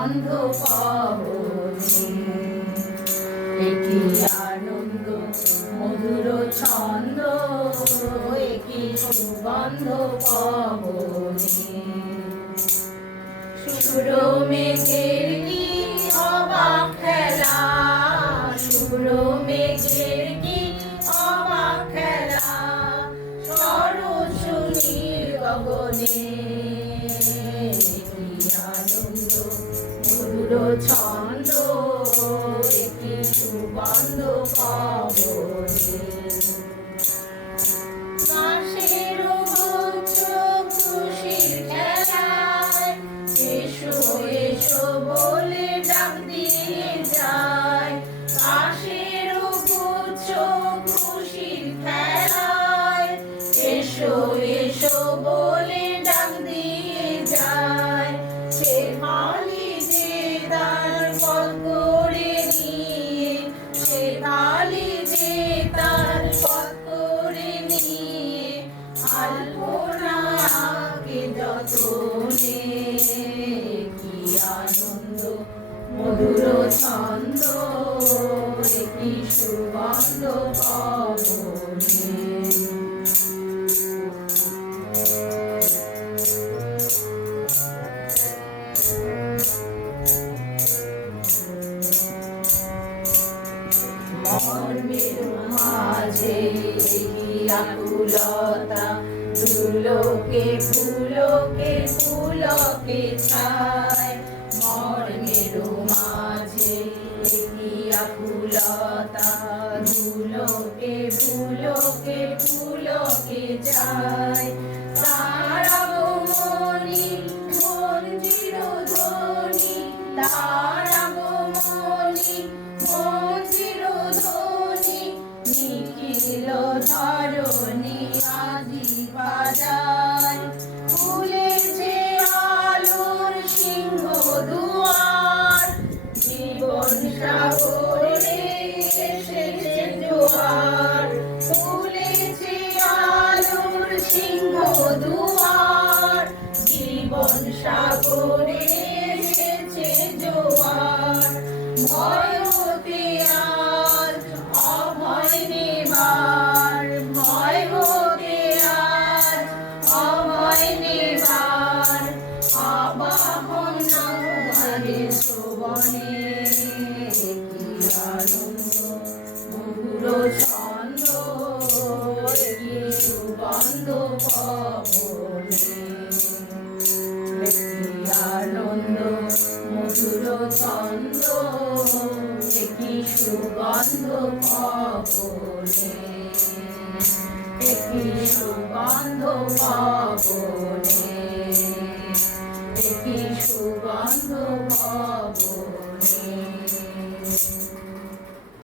সুগন্ধ পবনে। একই আনন্দ মধুর ছন্দ, একই সুগন্ধ পবনে। সুর মেঘের কি অবাক খেলা, সুর মেঘের কি অবাক খেলা, শরৎ সুনীল গগনে। কি আনন্দ মধুর ছন্দ, কি সুগন্ধ পবনে। কাশের গুচ্ছ খুশির খেলায়, এসো এসো বলে ডাক দিয়ে যায়। কাশের গুচ্ছ খুশির খেলায়, এসো এসো বলে ডাক দিয়ে যায়। সে মালি যে তার পথ করে নিয়ে, সে মালি যে তার পথ করে নিয়ে, আলপনাকে যতনে। কি আনন্দ মধুর ছন্দ, কি সুগন্ধ পবনে। মর্মের মাঝে কি আকুলতা, দুলোকে ফুলকে ফুলকে ছায়। মর্মের মাঝে কি আকুলতা, দুলোকে ফুলকে ফুলকে যায়। তার আগমনী মন চিরধ্বনি, তার আগমনী মন চিরধ্বনি। নিখিল ধরণী আজি বাজায়, খুলেছে আলোর সিংহ দুয়ার। জীবন সাগরে এসেছে জোয়ার, খুলেছে আলোর সিংহ দুয়ার। জীবন সাগরে এসেছে জোয়ার। ভয় হতে আজ অভয় নেবার, ভয় হতে আজ অভয় নেবার। আবাহন নাগে শোভনে। কি আনন্দ মধুর ছন্দ, কি সুগন্ধ পবনে। কি আনন্দ মধুর ছন্দ, কি সুগন্ধ পবনে। কি সুগন্ধ পবনে, কি সুগন্ধ পবনে।